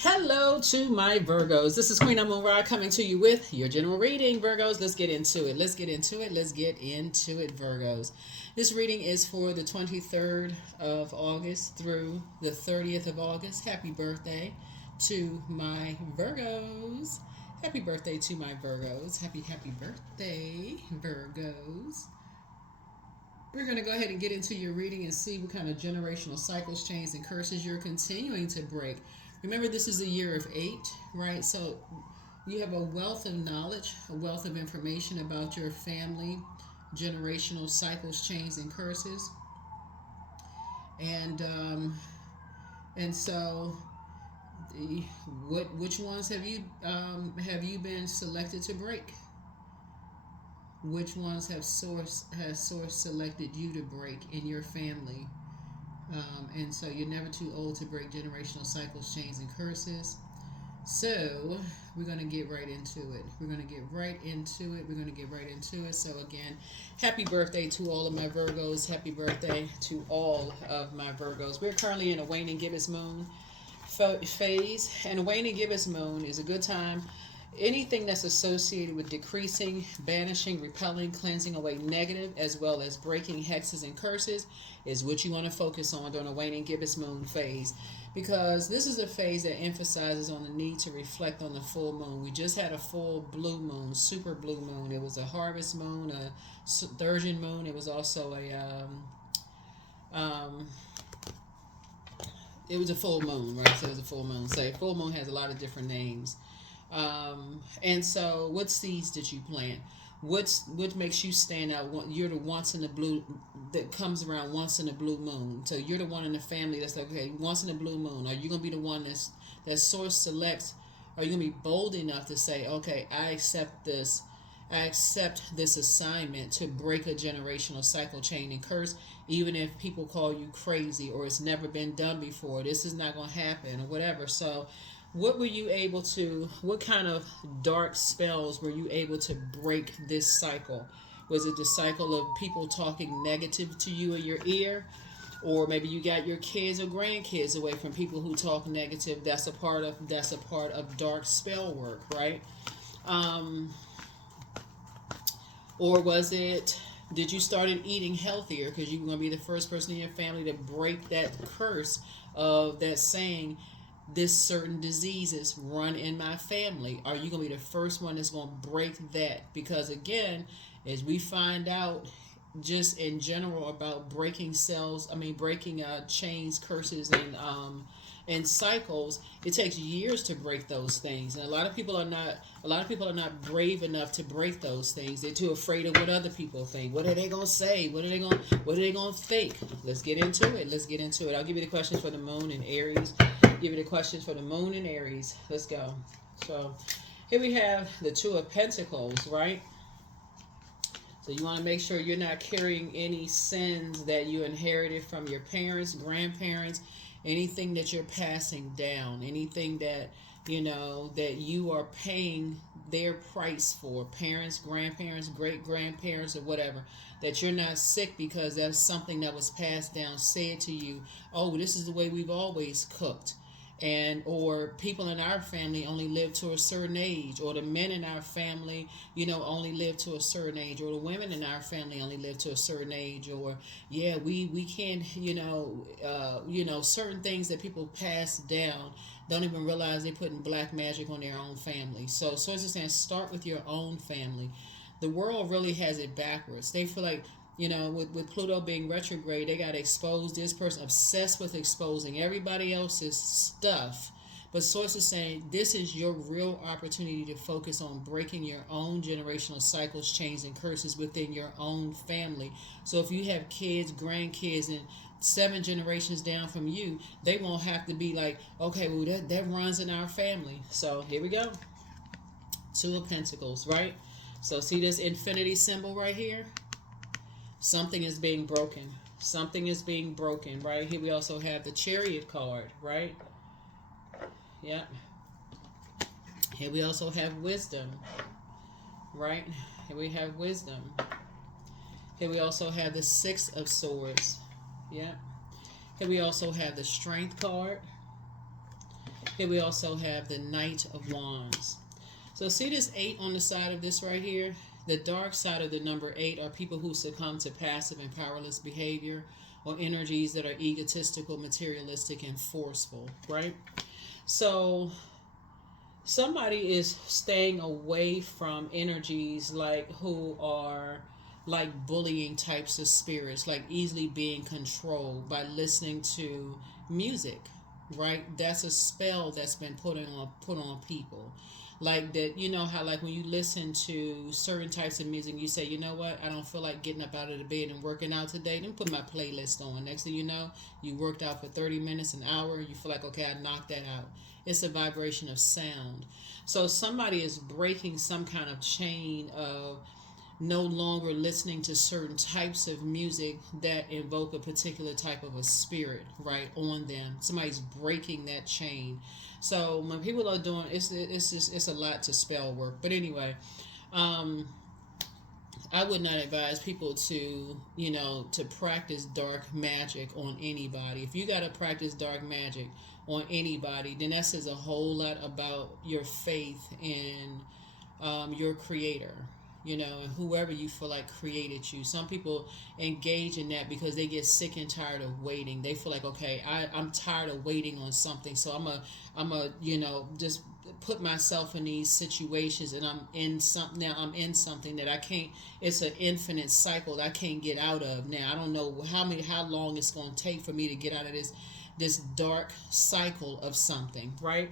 Hello to my Virgos. This is Queen Amun Ra coming to you with your general reading, Virgos. Let's get into it. Let's get into it. Let's get into it, Virgos. This reading is for the 23rd of August through the 30th of August. Happy birthday to my Virgos. Happy birthday to my Virgos. Happy birthday, Virgos. We're going to go ahead and get into your reading and see what kind of generational cycles, chains, and curses you're continuing to break. Remember, this is a year of 8, right? So you have a wealth of knowledge, a wealth of information about your family, generational cycles, chains, and curses. And and so, the, which ones have you been selected to break? Which ones has source selected you to break in your family? And so you're never too old to break generational cycles, chains, and curses. So we're going to get right into it. We're going to get right into it. We're going to get right into it. So again, happy birthday to all of my Virgos. Happy birthday to all of my Virgos. We're currently in a waning gibbous moon phase, and a waning gibbous moon is a good time. Anything that's associated with decreasing, banishing, repelling, cleansing away negative, as well as breaking hexes and curses, is what you want to focus on during a waning gibbous moon phase. Because this is a phase that emphasizes on the need to reflect on the full moon. We just had a full blue moon, super blue moon. It was a harvest moon, a sturgeon moon. It was also it was a full moon, right? So it was a full moon. So a full moon has a lot of different names. And so, what seeds did you plant? What makes you stand out? You're the once in the blue that comes around once in a blue moon. So you're the one in the family that's like, okay, once in a blue moon. Are you gonna be the one that source selects? Are you gonna be bold enough to say, okay, I accept this. I accept this assignment to break a generational cycle, chain, and curse, even if people call you crazy or it's never been done before. This is not going to happen or whatever. So, what kind of dark spells were you able to break this cycle? Was it the cycle of people talking negative to you in your ear? Or maybe you got your kids or grandkids away from people who talk negative. That's a part of dark spell work, right? Um, or did you started eating healthier because you were going to be the first person in your family to break that curse of that saying, this certain diseases run in my family? Are you going to be the first one that's going to break that? Because again, as we find out just in general about breaking breaking chains, curses, and cycles, it takes years to break those things, and a lot of people are not brave enough to break those things. They're too afraid of what other people think. What are they gonna say? What are they gonna think? Let's get into it. I'll give you the questions for the moon and Aries. Give you the questions for the moon and Aries. Let's go. So here we have the Two of Pentacles, right? So you want to make sure you're not carrying any sins that you inherited from your parents, grandparents, anything that you're passing down, anything that that you are paying their price for, parents, grandparents, great grandparents, or whatever, that you're not sick because that's something that was passed down, said to you, oh, this is the way we've always cooked. And or people in our family only live to a certain age, or the men in our family only live to a certain age, or the women in our family only live to a certain age, or yeah, we can't, certain things that people pass down, don't even realize they're putting black magic on their own family. So it's just saying, start with your own family. The world really has it backwards. They feel like, with Pluto being retrograde, they got to expose this person, obsessed with exposing everybody else's stuff. But Source is saying this is your real opportunity to focus on breaking your own generational cycles, chains, and curses within your own family. So if you have kids, grandkids, and 7 generations down from you, they won't have to be like, okay, well, that runs in our family. So here we go. Two of Pentacles, right? So see this infinity symbol right here? Something is being broken. Something is being broken, right? Here we also have the Chariot card, right? Yep. Here we also have wisdom, right? Here we have wisdom. Here we also have the Six of Swords. Yep. Here we also have the Strength card. Here we also have the Knight of Wands. So see this 8 on the side of this right here? The dark side of the number 8 are people who succumb to passive and powerless behavior or energies that are egotistical, materialistic, and forceful, right? So somebody is staying away from energies like who are like bullying types of spirits, like easily being controlled by listening to music, right? That's a spell that's been put on people. Like that, you know how like when you listen to certain types of music, you say, you know what, I don't feel like getting up out of the bed and working out today. Then put my playlist on. Next thing you know, you worked out for 30 minutes, an hour. You feel like, okay, I knocked that out. It's a vibration of sound. So somebody is breaking some kind of chain of no longer listening to certain types of music that invoke a particular type of a spirit, right, on them. Somebody's breaking that chain. So when people are doing it's a lot to spell work. But anyway, I would not advise people to, to practice dark magic on anybody. If you got to practice dark magic on anybody, then that says a whole lot about your faith in your creator, and whoever you feel like created you. Some people engage in that because they get sick and tired of waiting. They feel like, okay, I'm tired of waiting on something, so I'm a just put myself in these situations, and I'm in something that I can't. It's an infinite cycle that I can't get out of. Now I don't know how long it's going to take for me to get out of this dark cycle of something, right?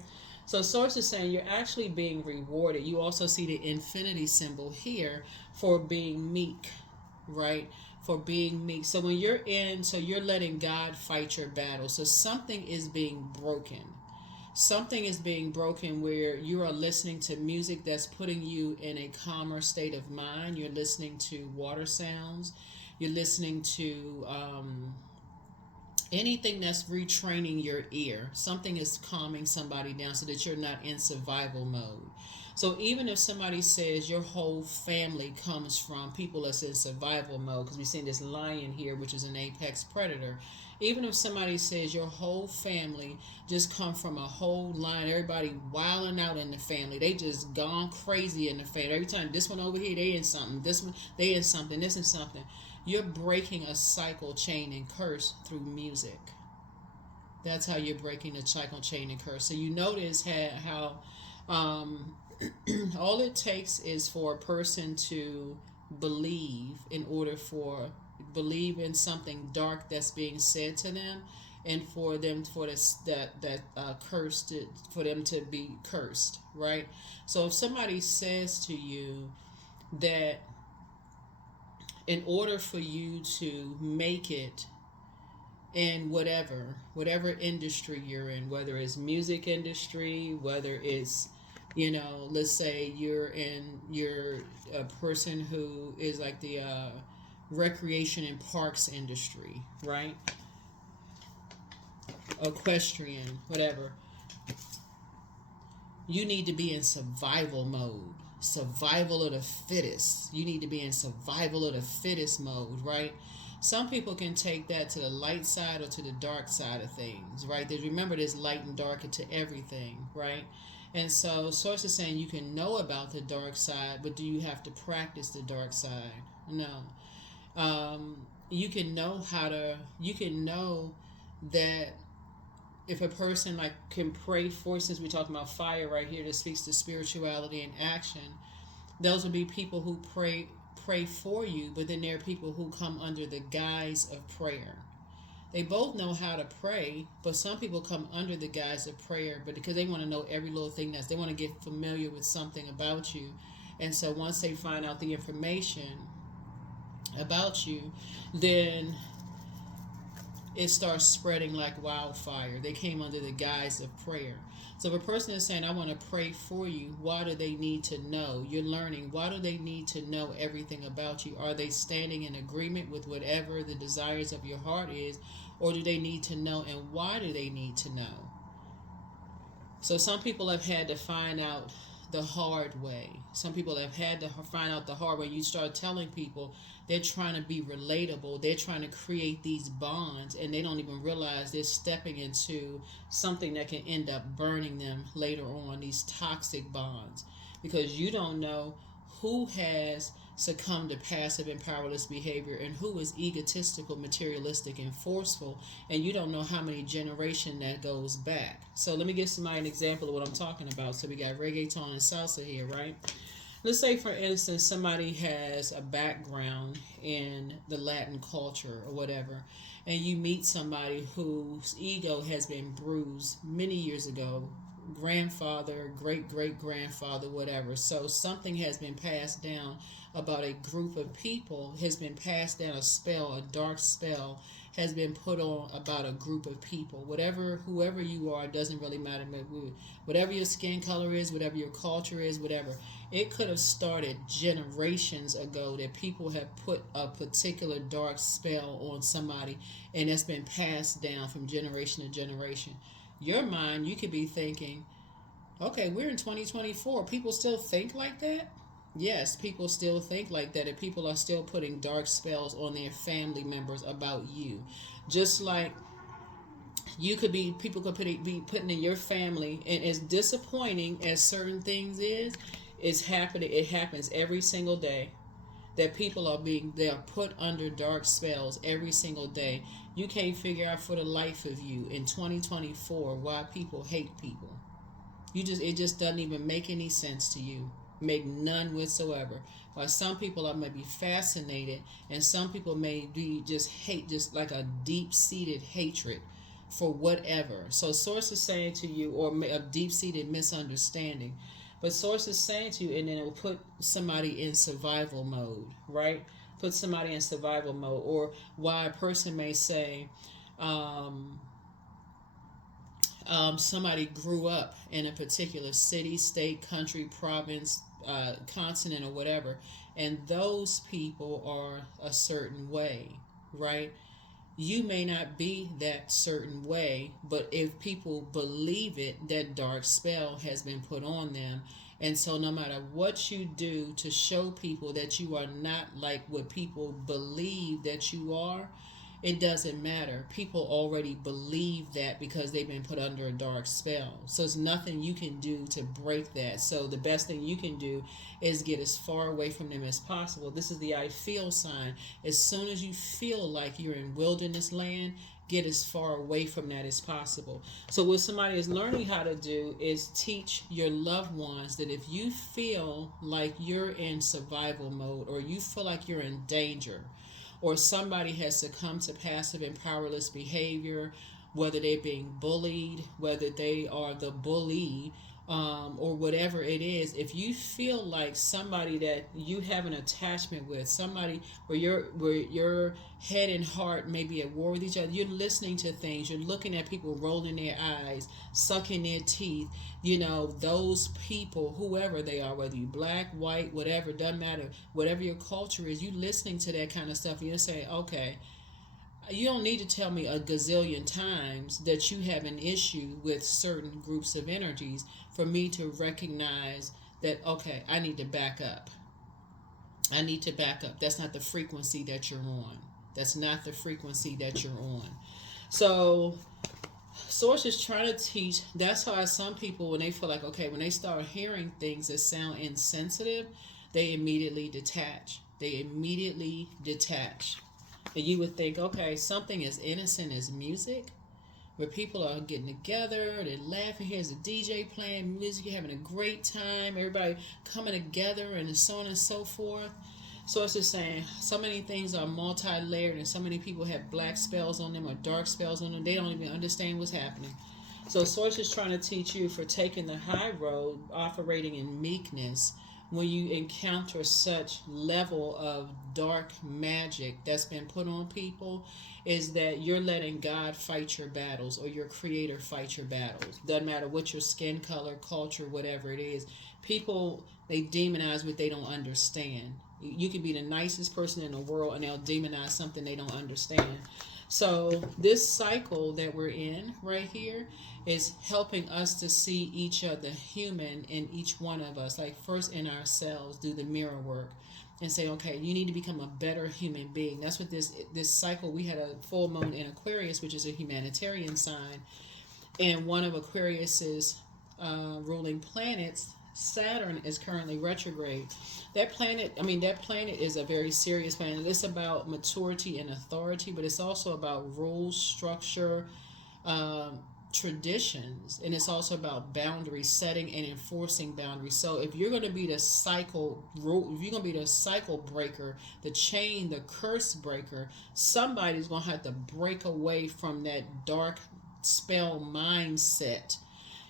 So source is saying you're actually being rewarded. You also see the infinity symbol here for being meek, right? For being meek. So when you're letting God fight your battle. So something is being broken. Something is being broken where you are listening to music that's putting you in a calmer state of mind. You're listening to water sounds. You're listening to anything that's retraining your ear. Something is calming somebody down so that you're not in survival mode. So even if somebody says your whole family comes from people that's in survival mode, because we've seen this lion here, which is an apex predator. Even if somebody says your whole family just come from a whole line, everybody wilding out in the family, they just gone crazy in the family. Every time this one over here, they in something. This one, they in something. This is something. You're breaking a cycle, chain, and curse through music. That's how you're breaking the cycle, chain, and curse. So you notice how all it takes is for a person to believe believe in something dark that's being said to them, and for curse for them to be cursed, right? So if somebody says to you that in order for you to make it in whatever industry you're in, whether it's music industry, whether it's, let's say you're a person who is like the recreation and parks industry, right? Equestrian, whatever. You need to be in survival mode. Survival of the fittest. You need to be in survival of the fittest mode, right? Some people can take that to the light side or to the dark side of things, right? Remember, there's light and dark to everything, right? And so source is saying you can know about the dark side, but do you have to practice the dark side? No. You can know that if a person like can pray for, since we're talking about fire right here that speaks to spirituality and action, those will be people who pray for you, but then there are people who come under the guise of prayer. They both know how to pray, but some people come under the guise of prayer, but because they want to know every little thing they want to get familiar with something about you. And so once they find out the information about you, then it starts spreading like wildfire. They came under the guise of prayer. So if a person is saying, I want to pray for you, why do they need to know? You're learning. Why do they need to know everything about you? Are they standing in agreement with whatever the desires of your heart is? Or do they need to know? And why do they need to know? So some people have had to find out the hard way. Some people have had to find out the hard way. You start telling people they're trying to be relatable. They're trying to create these bonds, and they don't even realize they're stepping into something that can end up burning them later on, these toxic bonds, because you don't know who has succumb to passive and powerless behavior and who is egotistical, materialistic, and forceful, and you don't know how many generations that goes back. So let me give somebody an example of what I'm talking about. So we got reggaeton and salsa here, right? Let's say, for instance, somebody has a background in the Latin culture or whatever, and you meet somebody whose ego has been bruised many years ago, grandfather, great great grandfather, whatever. So something has been passed down about a group of people, has been passed down, a spell, a dark spell has been put on about a group of people. Whatever, whoever you are, doesn't really matter. Whatever your skin color is, whatever your culture is, whatever. It could have started generations ago that people have put a particular dark spell on somebody, and it's been passed down from generation to generation. Your mind, you could be thinking, okay, we're in 2024. People still think like that? Yes, people still think like that, and people are still putting dark spells on their family members about you. Just like you could be, people could be putting in your family, and as disappointing as certain things is happening. It happens every single day that people are being, they are put under dark spells every single day. You can't figure out for the life of you in 2024 why people hate people. It just doesn't even make any sense to you. Make none whatsoever. While some people are maybe fascinated, and some people may be just hate, just like a deep-seated hatred for whatever. So source is saying to you, or a deep-seated misunderstanding. But source is saying to you, and then it will put somebody in survival mode, right? Put somebody in survival mode. Or why a person may say, somebody grew up in a particular city, state, country, province, continent, or whatever, and those people are a certain way, right? You may not be that certain way, but if people believe it, that dark spell has been put on them. And so no matter what you do to show people that you are not like what people believe that you are, it doesn't matter. People already believe that because they've been put under a dark spell. So there's nothing you can do to break that. So the best thing you can do is get as far away from them as possible. This is the I feel sign. As soon as you feel like you're in wilderness land, get as far away from that as possible. So what somebody is learning how to do is teach your loved ones that if you feel like you're in survival mode, or you feel like you're in danger, or somebody has succumbed to passive and powerless behavior, whether they're being bullied, whether they are the bully, or whatever it is, if you feel like somebody that you have an attachment with, somebody where your head and heart may be at war with each other, you're listening to things, you're looking at people rolling their eyes, sucking their teeth, those people, whoever they are, whether you black, white, whatever, doesn't matter, whatever your culture is, you listening to that kind of stuff, and you're saying, okay, you don't need to tell me a gazillion times that you have an issue with certain groups of energies for me to recognize that, okay, I need to back up. I need to back up. That's not the frequency that you're on. That's not the frequency that you're on. So, Source is trying to teach. That's why some people, when they feel like, okay, when they start hearing things that sound insensitive, they immediately detach. And you would think, okay, something as innocent as music, where people are getting together, they're laughing, here's a DJ playing music, you're having a great time, everybody coming together, and so on and so forth. So it's just saying, so many things are multi-layered, and so many people have black spells on them or dark spells on them, they don't even understand what's happening. So Source is trying to teach you for taking the high road, operating in meekness, when you encounter such level of dark magic that's been put on people, is that you're letting God fight your battles, or your creator fight your battles. Doesn't matter what your skin color, culture, whatever it is. People, they demonize what they don't understand. You can be the nicest person in the world, and they'll demonize something they don't understand. So this cycle that we're in right here is helping us to see each other human in each one of us. Like first in ourselves, do the mirror work and say, okay, you need to become a better human being. That's what this cycle. We had a full moon in Aquarius, which is a humanitarian sign, and one of Aquarius's ruling planets, Saturn, is currently retrograde. That planet is a very serious planet. It's about maturity and authority, but it's also about rules, structure, um, traditions, and it's also about boundary setting and enforcing boundaries. So if you're going to be the if you're going to be the cycle breaker, the chain, the curse breaker, somebody's going to have to break away from that dark spell mindset,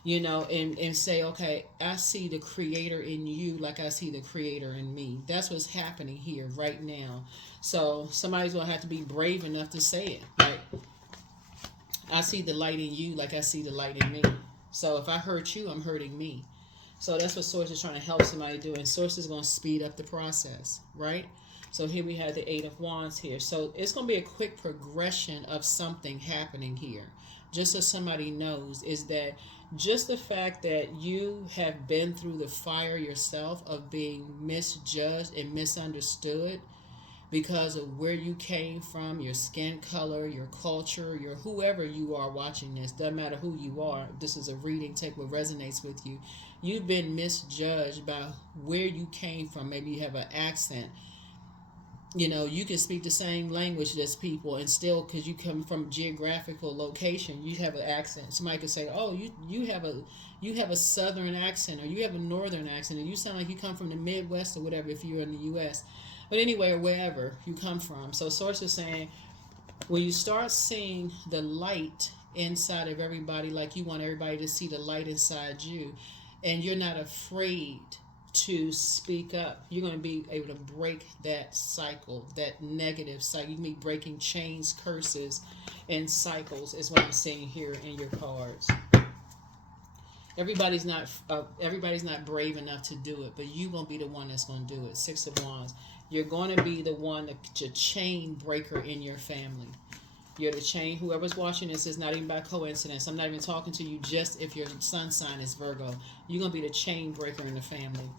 and say, okay, I see the creator in you like I see the creator in me. That's what's happening here right now. So somebody's going to have to be brave enough to say it. Like, I see the light in you like I see the light in me. So if I hurt you, I'm hurting me. So that's what Source is trying to help somebody do. And Source is going to speed up the process, right? So here we have the Eight of Wands here. So it's going to be a quick progression of something happening here. Just so somebody knows, is that just the fact that you have been through the fire yourself of being misjudged and misunderstood because of where you came from, your skin color, your culture, your whoever you are watching this, doesn't matter who you are, this is a reading, take what resonates with you. You've been misjudged by where you came from. Maybe you have an accent. You can speak the same language as people, and still, because you come from a geographical location, you have an accent. Somebody could say, "Oh, you have a southern accent, or you have a northern accent, and you sound like you come from the Midwest or whatever." If you're in the U.S., but anyway, or wherever you come from. So, Source is saying, when you start seeing the light inside of everybody, like you want everybody to see the light inside you, and you're not afraid to speak up, you're going to be able to break that cycle, that negative cycle. You can be breaking chains, curses, and cycles, is what I'm seeing here in your cards. Everybody's not brave enough to do it, but you won't be the one that's going to do it. Six of Wands. You're going to be the one, the chain breaker in your family. You're the chain. Whoever's watching this is not even by coincidence. I'm not even talking to you just if your sun sign is Virgo. You're going to be the chain breaker in the family.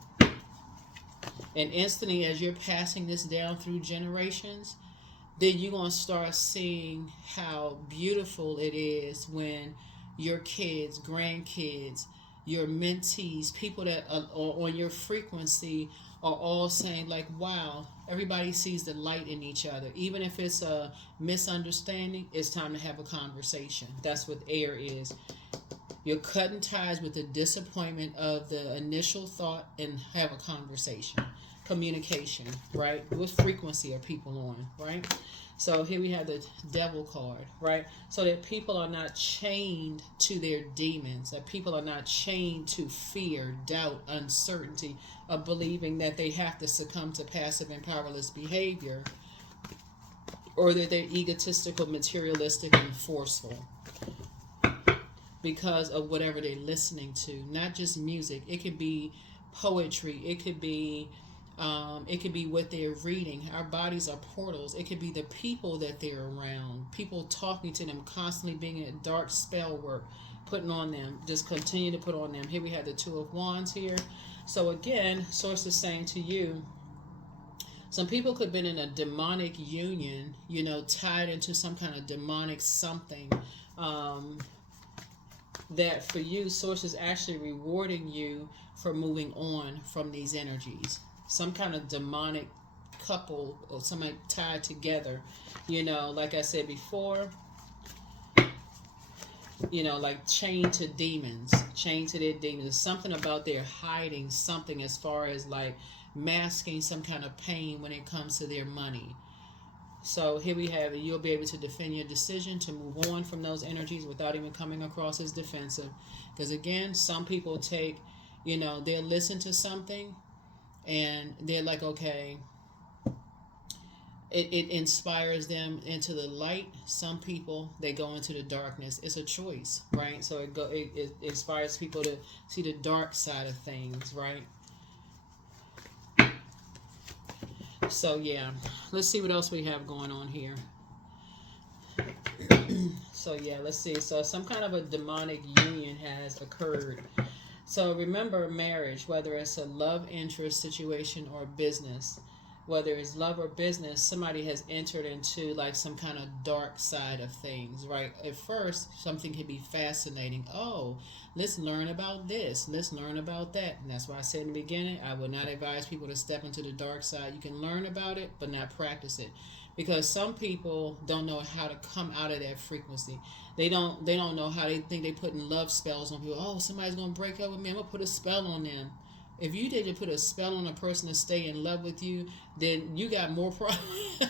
And instantly, as you're passing this down through generations, then you're going to start seeing how beautiful it is when your kids, grandkids, your mentees, people that are on your frequency are all saying, like, wow, everybody sees the light in each other. Even if it's a misunderstanding, it's time to have a conversation. That's what air is. You're cutting ties with the disappointment of the initial thought and have a conversation. Communication, right? What frequency are people on, right? So here we have the Devil card, right? So that people are not chained to their demons, that people are not chained to fear, doubt, uncertainty, of believing that they have to succumb to passive and powerless behavior, or that they're egotistical, materialistic, and forceful because of whatever they're listening to. Not just music. It could be poetry. It could be what they're reading. Our bodies are portals. It could be the people that they're around. People talking to them, constantly being a dark spell work, putting on them. Just continue to put on them. Here we have the Two of Wands here. So again, Source is saying to you, some people could have been in a demonic union, tied into some kind of demonic something. That for you, Source is actually rewarding you for moving on from these energies. Some kind of demonic couple or somebody tied together, like I said before, like chained to demons, chained to their demons. Something about they're hiding something as far as like masking some kind of pain when it comes to their money. So here we have it. You'll be able to defend your decision to move on from those energies without even coming across as defensive. Because again, some people take, they'll listen to something and they're like, okay, it inspires them into the light. Some people, they go into the darkness. It's a choice, right? So it inspires people to see the dark side of things, right? So yeah, let's see what else we have going on here. So yeah, let's see. So some kind of a demonic union has occurred. So remember, marriage, whether it's a love interest situation or business, whether it's love or business, somebody has entered into like some kind of dark side of things, right? At first, something can be fascinating. Oh, let's learn about this. Let's learn about that. And that's why I said in the beginning, I would not advise people to step into the dark side. You can learn about it, but not practice it. Because some people don't know how to come out of that frequency. They don't know how. They think they putting love spells on people. Oh, somebody's gonna break up with me. I'm gonna put a spell on them. If you did to put a spell on a person to stay in love with you, then you got more problems.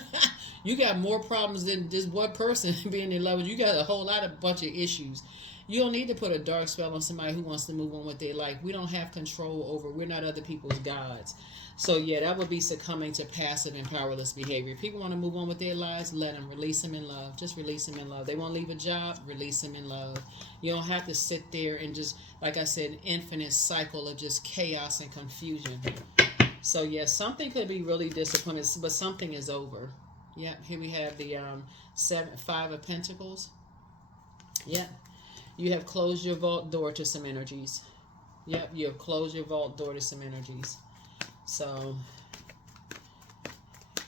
You got more problems than just one person being in love with you. You got a whole lot of bunch of issues. You don't need to put a dark spell on somebody who wants to move on with their life. We don't have control over. We're not other people's gods. So yeah, that would be succumbing to passive and powerless behavior. If people want to move on with their lives, let them. Release them in love. Just release them in love. They want to leave a job, release them in love. You don't have to sit there and just, like I said, an infinite cycle of just chaos and confusion. So yeah, something could be really disappointed, but something is over. Yep, here we have the five of Pentacles. Yep, you have closed your vault door to some energies. Yep, you have closed your vault door to some energies. So,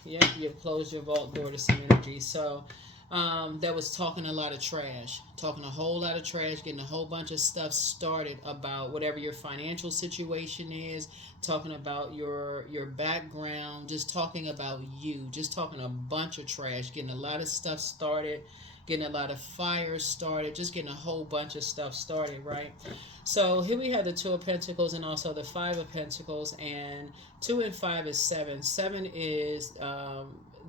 yep, you have closed your vault door to some energies. So, that was talking a lot of trash, talking a whole lot of trash, getting a whole bunch of stuff started about whatever your financial situation is, talking about your background, just talking about you, just talking a bunch of trash, getting a lot of stuff started, getting a lot of fires started, just getting a whole bunch of stuff started, right? So here we have the Two of Pentacles and also the Five of Pentacles, and 2 and 5 is 7. 7 is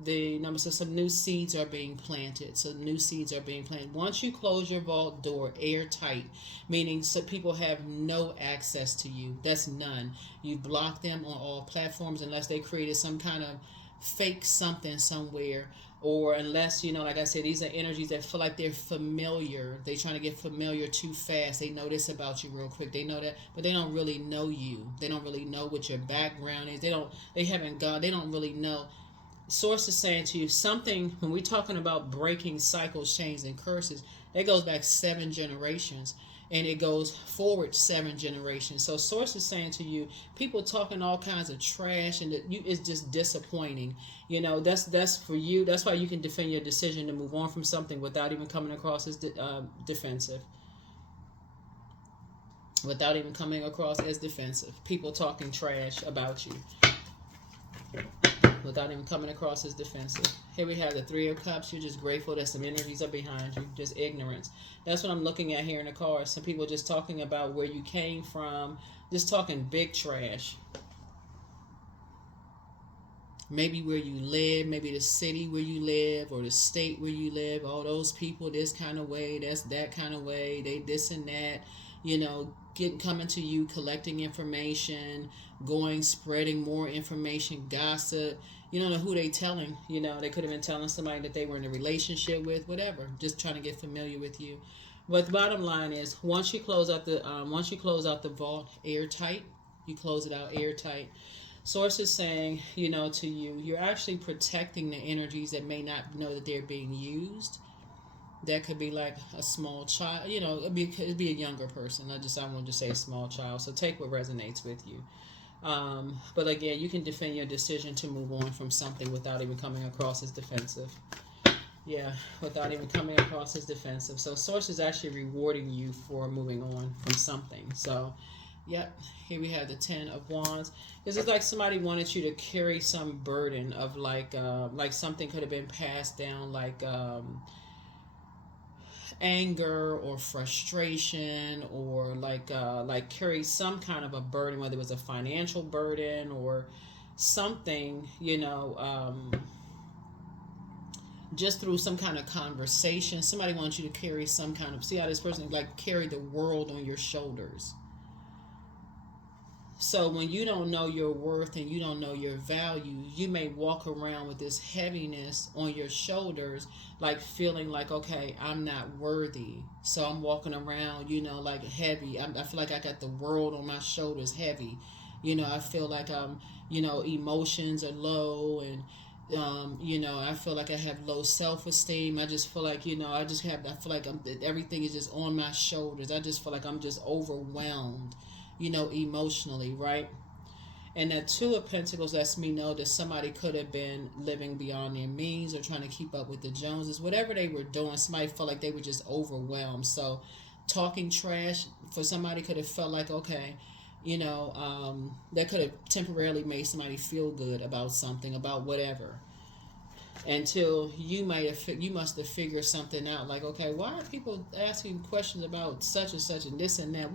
the number, so some new seeds are being planted. So new seeds are being planted. Once you close your vault door airtight, meaning so people have no access to you. That's none. You block them on all platforms unless they created some kind of fake something somewhere, or unless, like I said, these are energies that feel like they're familiar. They trying to get familiar too fast. They know this about you real quick. They know that, but they don't really know you. They don't really know what your background is. They haven't gone, they don't really know. Source is saying to you something, when we're talking about breaking cycles, chains, and curses, that goes back 7 generations, and it goes forward 7 generations. So source is saying to you, people talking all kinds of trash, and it's just disappointing. That's for you. That's why you can defend your decision to move on from something without even coming across as defensive. Without even coming across as defensive. People talking trash about you without even coming across as defensive. Here we have the Three of Cups. You're just grateful that some energies are behind you. Just ignorance. That's what I'm looking at here in the cards. Some people just talking about where you came from. Just talking big trash. Maybe where you live. Maybe the city where you live. Or the state where you live. All those people this kind of way. That's that kind of way. They this and that. Coming to you, collecting information, going, spreading more information, gossip. You don't know who they telling. They could have been telling somebody that they were in a relationship with, whatever. Just trying to get familiar with you. But the bottom line is, once you close out the vault airtight, you close it out airtight. Source is saying, to you, you're actually protecting the energies that may not know that they're being used. That could be like a small child, it'd be a younger person. I want to say a small child. So take what resonates with you. But again, you can defend your decision to move on from something without even coming across as defensive. Yeah, without even coming across as defensive. So source is actually rewarding you for moving on from something. So, yep, here we have the 10 of Wands. This is like somebody wanted you to carry some burden of like something could have been passed down, like anger or frustration, or like carry some kind of a burden, whether it was a financial burden or something, just through some kind of conversation. Somebody wants you to carry some kind of, see how this person like carry the world on your shoulders. So when you don't know your worth and you don't know your value, you may walk around with this heaviness on your shoulders, like feeling like, okay, I'm not worthy. So I'm walking around, like heavy. I feel like I got the world on my shoulders heavy. I feel like I'm, emotions are low, and I feel like I have low self-esteem. I just feel like, I feel like everything is just on my shoulders. I just feel like I'm just overwhelmed, emotionally, right? And that Two of Pentacles lets me know that somebody could have been living beyond their means or trying to keep up with the Joneses. Whatever they were doing, somebody felt like they were just overwhelmed. So talking trash for somebody could have felt like, okay, that could have temporarily made somebody feel good about something, about whatever. Until you must have figured something out, like, okay, why are people asking questions about such and such and this and that?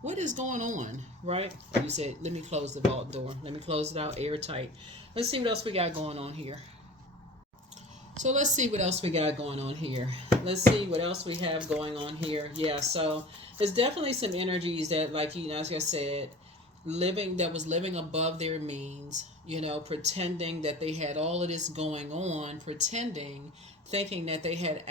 What is going on, right? You said, let me close the vault door. Let me close it out airtight. Let's see what else we got going on here. So let's see what else we got going on here. Let's see what else we have going on here. Yeah, so there's definitely some energies that, like, as I said, living above their means, pretending that they had all of this going on, thinking that they had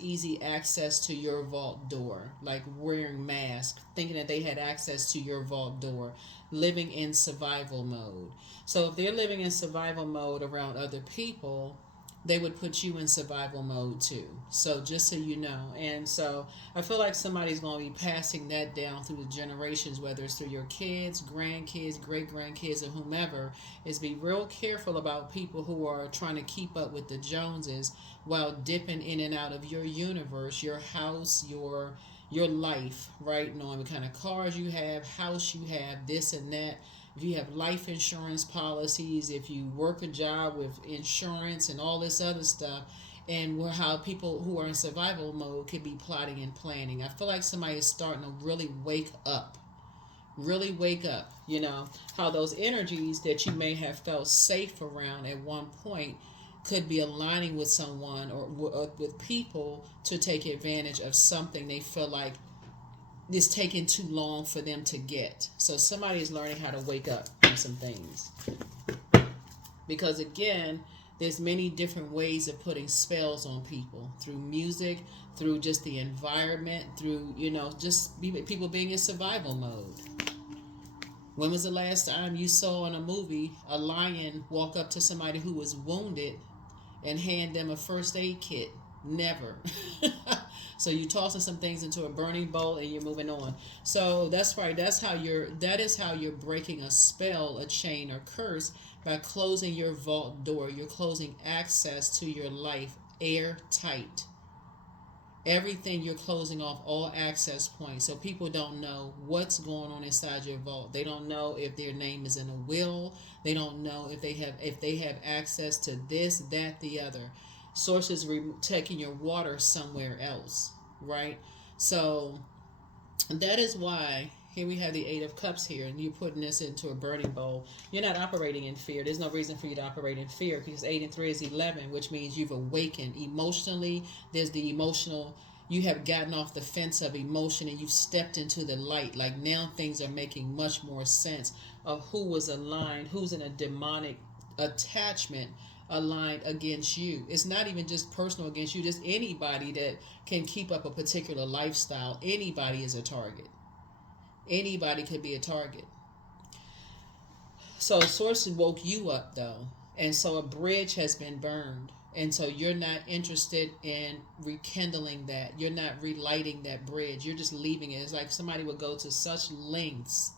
easy access to your vault door, like wearing masks, thinking that they had access to your vault door, living in survival mode. So if they're living in survival mode around other people, they would put you in survival mode too. So just so you know. And so I feel like somebody's going to be passing that down through the generations, whether it's through your kids, grandkids, great grandkids, or whomever, is be real careful about people who are trying to keep up with the Joneses while dipping in and out of your universe, your house, your life, right? Knowing what kind of cars you have, house you have, this and that. If you have life insurance policies, if you work a job with insurance and all this other stuff, and how people who are in survival mode could be plotting and planning. I feel like somebody is starting to really wake up. Really wake up. How those energies that you may have felt safe around at one point could be aligning with someone or with people to take advantage of something they feel like it's taking too long for them to get. So somebody is learning how to wake up from some things. Because again, there's many different ways of putting spells on people, through music, through just the environment, through, people being in survival mode. When was the last time you saw in a movie a lion walk up to somebody who was wounded and hand them a first aid kit? Never. So you're tossing some things into a burning bowl and you're moving on. So that's right. That is how you're breaking a spell, a chain, or curse, by closing your vault door. You're closing access to your life airtight. Everything you're closing off, all access points, so people don't know what's going on inside your vault. They don't know if their name is in a will. They don't know if they have access to this, that, the other. Sources taking your water somewhere else, right? So that is why here we have the Eight of Cups here, and you're putting this into a burning bowl. You're not operating in fear. There's no reason for you to operate in fear, because 8 and 3 is 11, which means you've awakened emotionally. There's the emotional. You have gotten off the fence of emotion and you've stepped into the light. Like now things are making much more sense of who was aligned, who's in a demonic attachment aligned against you. It's not even just personal against you, just anybody that can keep up a particular lifestyle. Anybody is a target. Anybody could be a target. So source woke you up though, and so a bridge has been burned, and so you're not interested in rekindling that. You're not relighting that bridge. You're just leaving it. It's like somebody would go to such lengths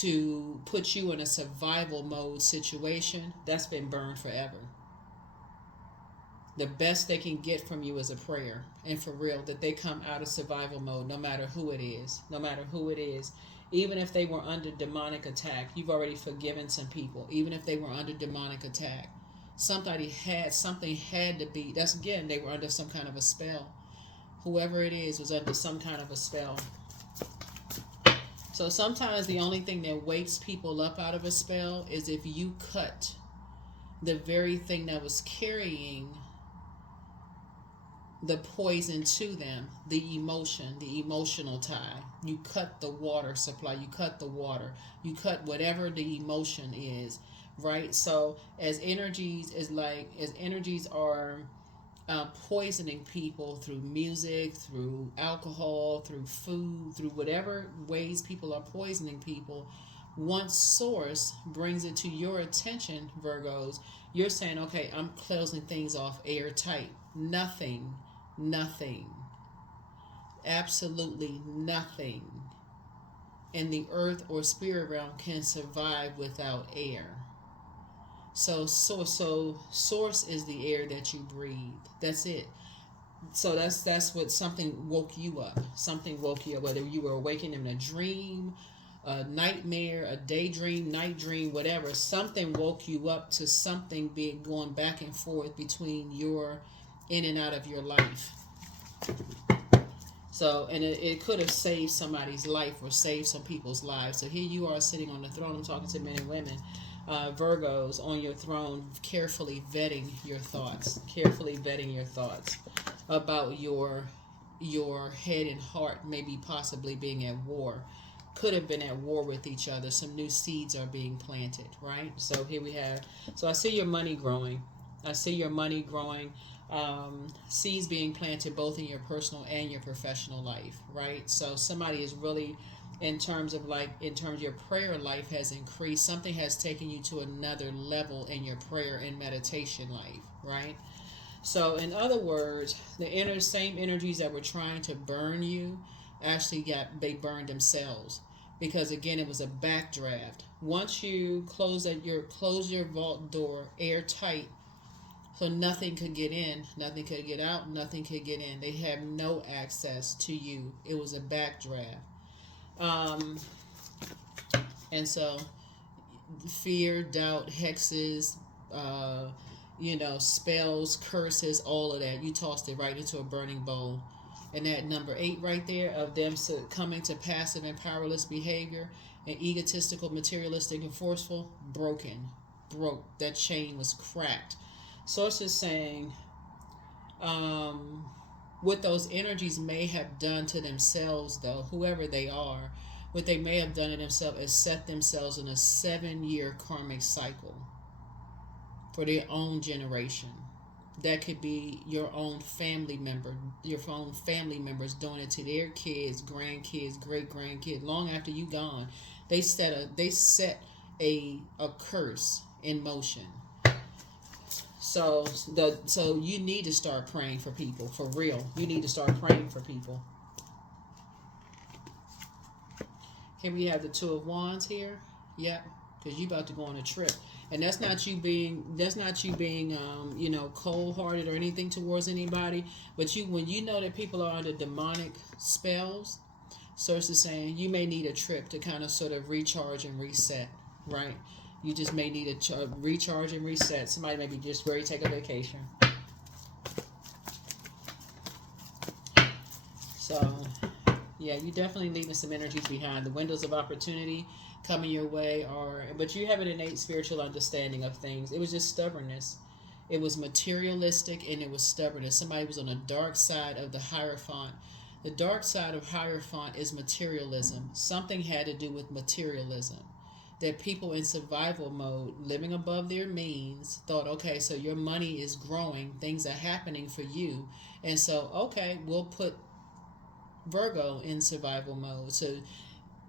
to put you in a survival mode situation. That's been burned forever. The best they can get from you is a prayer, and for real, that they come out of survival mode, no matter who it is. No matter who it is. Even if they were under demonic attack, you've already forgiven some people. Even if they were under demonic attack, something had to be. That's again, they were under some kind of a spell. Whoever it is was under some kind of a spell. So sometimes the only thing that wakes people up out of a spell is if you cut the very thing that was carrying the poison to them, the emotional tie. You cut the water supply, you cut the water, you cut whatever the emotion is, right? So as energies are poisoning people through music, through alcohol, through food, through whatever ways people are poisoning people, Once source brings it to your attention, Virgos, you're saying, okay, I'm closing things off airtight. Nothing, nothing, absolutely nothing in the earth or spirit realm can survive without air. So source is the air that you breathe. That's it. So that's what something woke you up. Something woke you up, whether you were awakened in a dream, a nightmare, a daydream, night dream, whatever. Something woke you up to something being going back and forth between your in and out of your life. So, and it could have saved somebody's life or saved some people's lives. So here you are sitting on the throne. I'm talking to men and women, Virgos, on your throne, carefully vetting your thoughts, about your head and heart, maybe possibly being at war. Could have been at war with each other. Some new seeds are being planted, right? So here we have. So I see your money growing. Seeds being planted both in your personal and your professional life, right? So somebody is really, in terms of your prayer life has increased. Something has taken you to another level in your prayer and meditation life, right? So in other words, the same energies that were trying to burn you actually they burned themselves, because again it was a backdraft. Once you close your vault door airtight, so nothing could get in, nothing could get out, nothing could get in. They have no access to you. It was a backdraft. And so fear, doubt, hexes, spells, curses, all of that, you tossed it right into a burning bowl. And that number 8 right there of them succumbing to passive and powerless behavior and egotistical, materialistic, and forceful, broke. That chain was cracked. So it's just saying, what those energies may have done to themselves, though, whoever they are, what they may have done to themselves is set themselves in a 7-year karmic cycle for their own generation. That could be your own family members doing it to their kids, grandkids, great grandkids, long after you gone. They set a curse in motion. So you need to start praying for people, for real. You need to start praying for people. Here we have the 2 of Wands here. Yep, because you about to go on a trip. And that's not you being cold-hearted or anything towards anybody. But when you know that people are under demonic spells, source is saying you may need a trip to kind of sort of recharge and reset, right? You just may need a recharge and reset. Somebody maybe just ready to take a vacation. So, yeah, you definitely leaving some energies behind. The windows of opportunity coming your way but you have an innate spiritual understanding of things. It was just stubbornness. It was materialistic and it was stubbornness. Somebody was on the dark side of the Hierophant. The dark side of Hierophant is materialism. Something had to do with materialism. That people in survival mode, living above their means, thought, okay, so your money is growing, things are happening for you, and so, okay, we'll put Virgo in survival mode. So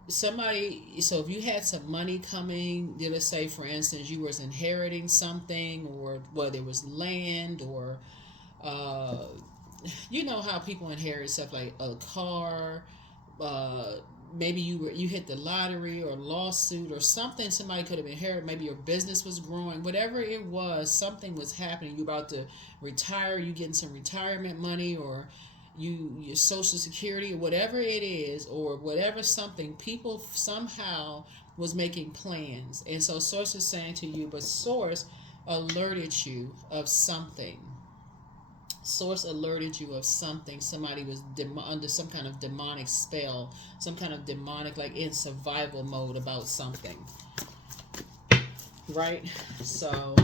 if you had some money coming, let's say, for instance, you was inheriting something, or whether it was land, or you know how people inherit stuff like a car, maybe you hit the lottery or lawsuit or something. Somebody could have inherited. Maybe your business was growing. Whatever it was, something was happening. You about to retire. You getting some retirement money, or your Social Security, or whatever it is, or whatever something. People somehow was making plans, and so Source is saying to you, but Source alerted you of something. Source alerted you of something. Somebody was under some kind of demonic spell, some kind of demonic, like in survival mode about something, right? So,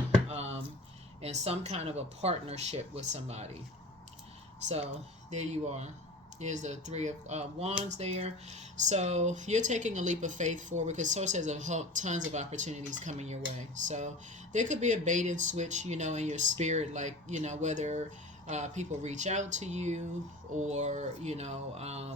and some kind of a partnership with somebody. So there you are. Here's the 3 of Wands there. So you're taking a leap of faith forward, because Source has tons of opportunities coming your way. So there could be a bait and switch, in your spirit, like, whether people reach out to you, or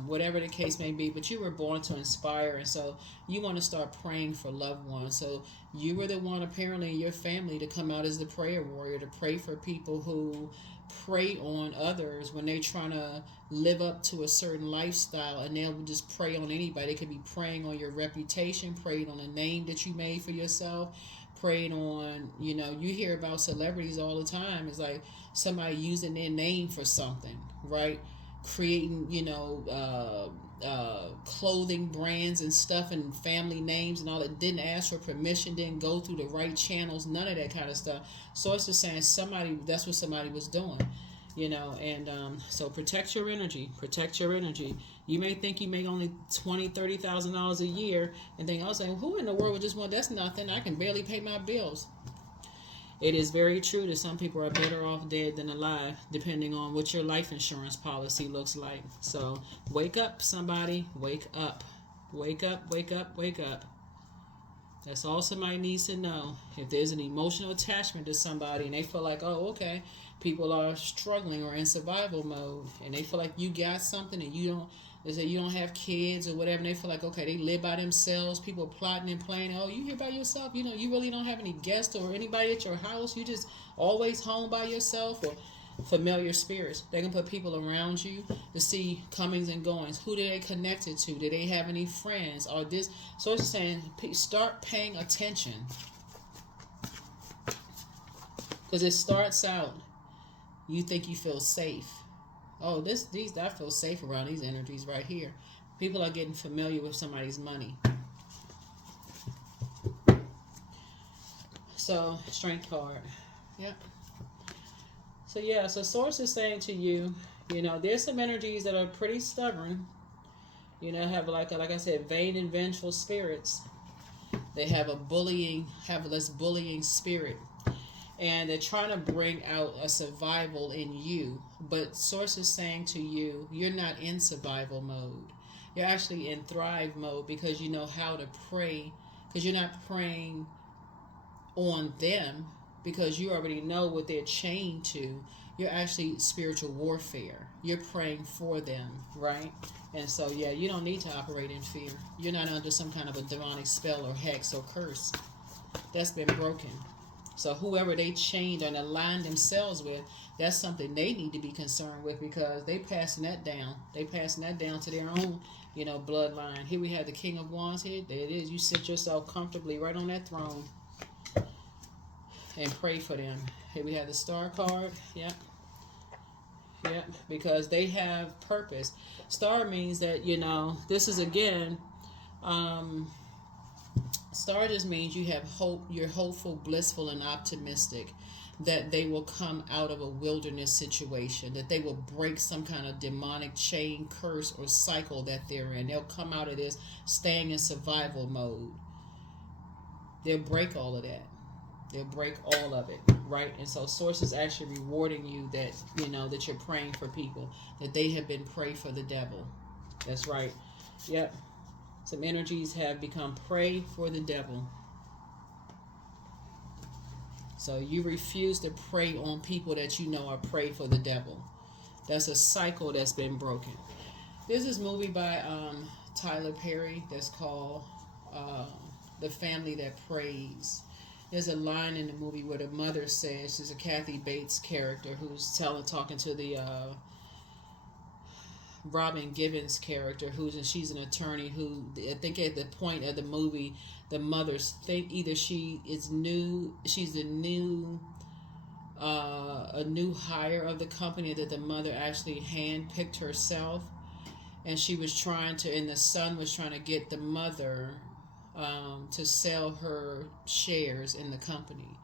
whatever the case may be. But you were born to inspire, and so you want to start praying for loved ones. So you were the one, apparently, in your family to come out as the prayer warrior, to pray for people who prey on others when they're trying to live up to a certain lifestyle, and they'll just prey on anybody. They could be preying on your reputation, preying on the name that you made for yourself, preying on, you hear about celebrities all the time. It's like somebody using their name for something, right? Creating, clothing brands and stuff and family names and all that. Didn't ask for permission, didn't go through the right channels, none of that kind of stuff. So it's just saying that's what somebody was doing, and so protect your energy. You may think you make only $20,000-$30,000 a year and think, I was saying, who in the world would just want, that's nothing, I can barely pay my bills. It is very true that some people are better off dead than alive, depending on what your life insurance policy looks like. So wake up, somebody. Wake up. Wake up, wake up, wake up. That's all somebody needs to know. If there's an emotional attachment to somebody and they feel like, oh, okay, people are struggling or in survival mode, and they feel like you got something and they say you don't have kids or whatever, and they feel like, okay, they live by themselves, people plotting and planning, oh, you here by yourself, you really don't have any guests or anybody at your house, you just always home by yourself. Or familiar spirits, they can put people around you to see comings and goings. Who do they connected to? Do they have any friends or this? So it's saying start paying attention, because it starts out, you think you feel safe. Oh, I feel safe around these energies right here. People are getting familiar with somebody's money. So, Strength card. Yep. So Source is saying to you, there's some energies that are pretty stubborn. Have like I said, vain and vengeful spirits. They have this bullying spirit. And they're trying to bring out a survival in you. But Source is saying to you, you're not in survival mode. You're actually in thrive mode, because you know how to pray. Because you're not praying on them, because you already know what they're chained to. You're actually spiritual warfare. You're praying for them, right? And so, you don't need to operate in fear. You're not under some kind of a demonic spell or hex or curse. That's been broken. So whoever they chained and aligned themselves with, that's something they need to be concerned with, because they passing that down. They passing that down to their own, bloodline. Here we have the King of Wands here. There it is. You sit yourself comfortably right on that throne and pray for them. Here we have the Star card. Yep. Because they have purpose. Star means that, this is again, Star just means you have hope, you're hopeful, blissful, and optimistic that they will come out of a wilderness situation, that they will break some kind of demonic chain, curse, or cycle that they're in. They'll come out of this staying in survival mode. They'll break all of that. They'll break all of it, right? And so Source is actually rewarding you that, that you're praying for people, that they have been prey for the devil. That's right. Yep. Some energies have become prey for the devil. So you refuse to prey on people that you know are prey for the devil. That's a cycle that's been broken. There's this movie by Tyler Perry that's called The Family That Prays. There's a line in the movie where the mother says, she's a Kathy Bates character who's talking to the Robin Givens character, she's an attorney who, I think at the point of the movie, the mothers think either she's the new a new hire of the company, that the mother actually handpicked herself, and she was trying to, and the son was trying to get the mother to sell her shares in the company.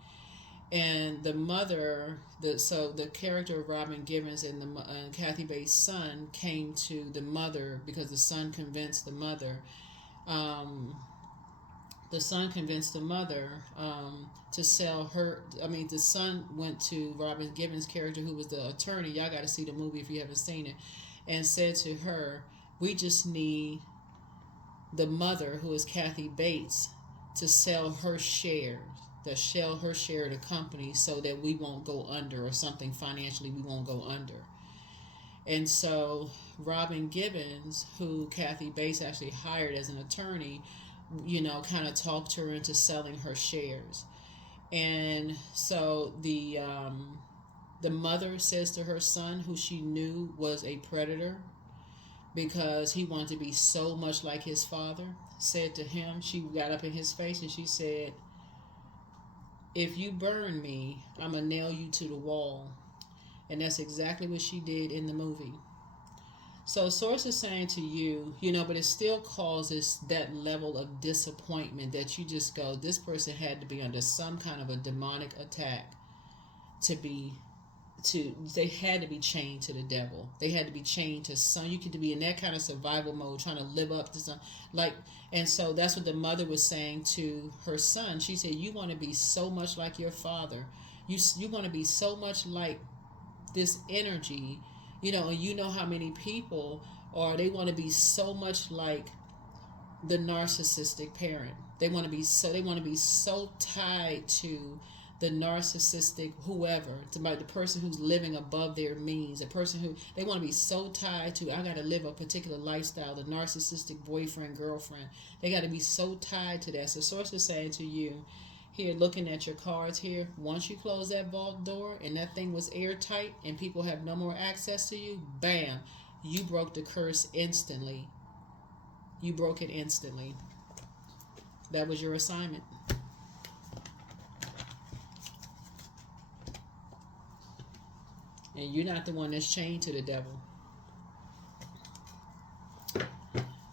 And the mother, the character of Robin Givens and the Kathy Bates' son came to the mother because the son convinced the mother. The son convinced the mother to sell her. The son went to Robin Givens' character, who was the attorney. Y'all got to see the movie if you haven't seen it, and said to her, "We just need the mother, who is Kathy Bates, to sell her shares, to sell her share of the company so that we won't go under, or something financially we won't go under. And so Robin Gibbons, who Kathy Bates actually hired as an attorney, kind of talked her into selling her shares. And so the mother says to her son, who she knew was a predator because he wanted to be so much like his father, said to him, she got up in his face and she said, "If you burn me, I'm going to nail you to the wall." And that's exactly what she did in the movie. So Source is saying to you, but it still causes that level of disappointment that you just go, this person had to be under some kind of a demonic attack they had to be chained to the devil. They had to be chained to some. You could be in that kind of survival mode, trying to live up to some, and so that's what the mother was saying to her son. She said, "You want to be so much like your father. You want to be so much like this energy, and you know how many people they want to be so much like the narcissistic parent. They want to be so tied to the narcissistic whoever, to the person who's living above their means, the person who they want to be so tied to. I got to live a particular lifestyle, the narcissistic boyfriend, girlfriend. They got to be so tied to that." So Source is saying to you, here, looking at your cards here, once you close that vault door and that thing was airtight and people have no more access to you, bam, you broke the curse instantly. You broke it instantly. That was your assignment. And you're not the one that's chained to the devil.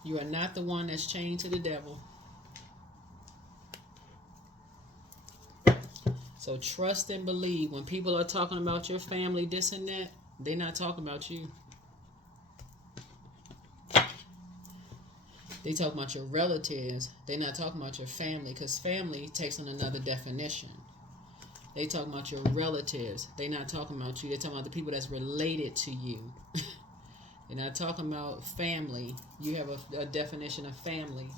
You are not the one that's chained to the devil. So trust and believe. When people are talking about your family, this and that, they're not talking about you. They talk about your relatives. They're not talking about your family, because family takes on another definition. They talk about your relatives. They're not talking about you. They're talking about the people that's related to you. They're not talking about family. You have a definition of family.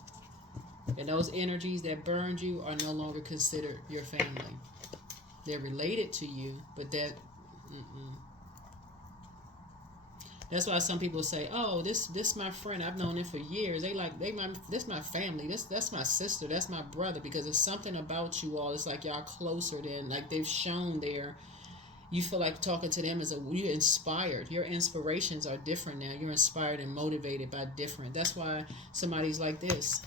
And those energies that burned you are no longer considered your family. They're related to you, but that's why some people say, "Oh, this my friend. I've known him for years." This my family. That's my sister. That's my brother. Because there's something about you all. It's like y'all closer than, like, they've shown there. You feel like talking to them you're inspired. Your inspirations are different now. You're inspired and motivated by different. That's why somebody's like this.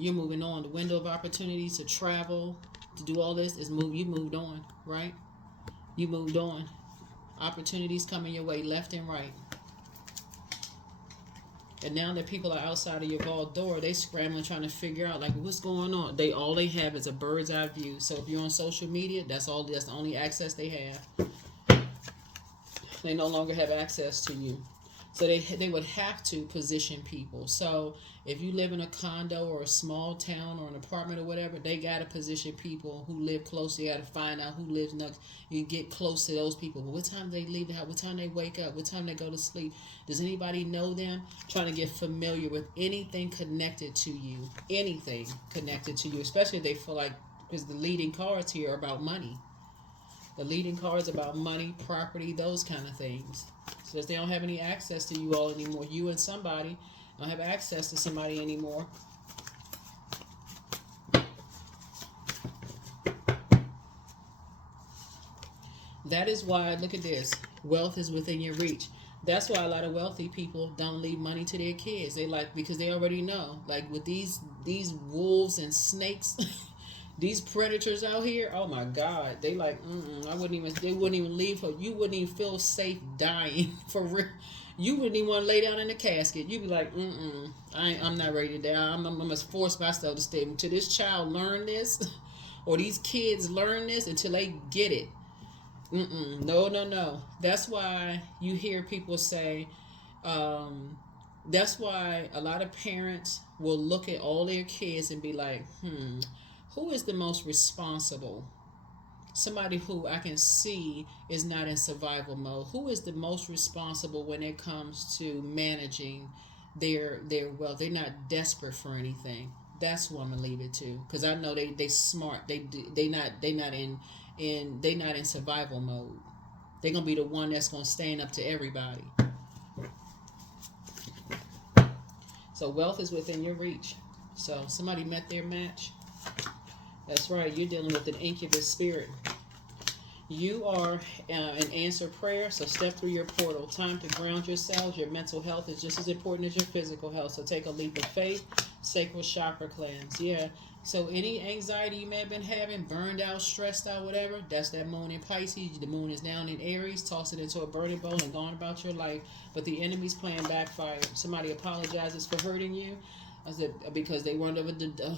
You're moving on. The window of opportunities to travel, to do all this you moved on, right? You moved on. Opportunities coming your way left and right. And now that people are outside of your vault door, they scrambling trying to figure out, like, what's going on. All they have is a bird's eye view. So if you're on social media, that's the only access they have. They no longer have access to you. So they would have to position people. So if you live in a condo or a small town or an apartment or whatever, they got to position people who live close. You got to find out who lives next. You get close to those people. But what time they leave the house? What time they wake up? What time they go to sleep? Does anybody know them? Trying to get familiar with anything connected to you. Anything connected to you. Especially if they feel like, because the leading cards here are about money. The leading cards about money, property, those kind of things. So if they don't have any access to you all anymore, you and somebody don't have access to somebody anymore. That is why, look at this, wealth is within your reach. That's why a lot of wealthy people don't leave money to their kids. Because they already know, like, with these wolves and snakes, these predators out here, oh my God, they like, they wouldn't even leave her. You wouldn't even feel safe dying for real. You wouldn't even want to lay down in the casket. You'd be like, I'm not ready to die. I must force myself to stay until this child learn this, or these kids learn this, until they get it. No. That's why you hear people say, that's why a lot of parents will look at all their kids and be like, who is the most responsible? Somebody who I can see is not in survival mode. Who is the most responsible when it comes to managing their wealth? They're not desperate for anything. That's who I'm gonna leave it to, because I know they smart. They not in survival mode. They're gonna be the one that's gonna stand up to everybody. So wealth is within your reach. So somebody met their match. That's right. You're dealing with an incubus spirit. You are an answered prayer, so step through your portal. Time to ground yourselves. Your mental health is just as important as your physical health, so take a leap of faith. Sacral chakra cleanse. Yeah. So any anxiety you may have been having, burned out, stressed out, whatever, that's that moon in Pisces. The moon is down in Aries. Toss it into a burning bowl and go on about your life. But the enemy's plan backfired. Somebody apologizes for hurting you. I said, because they weren't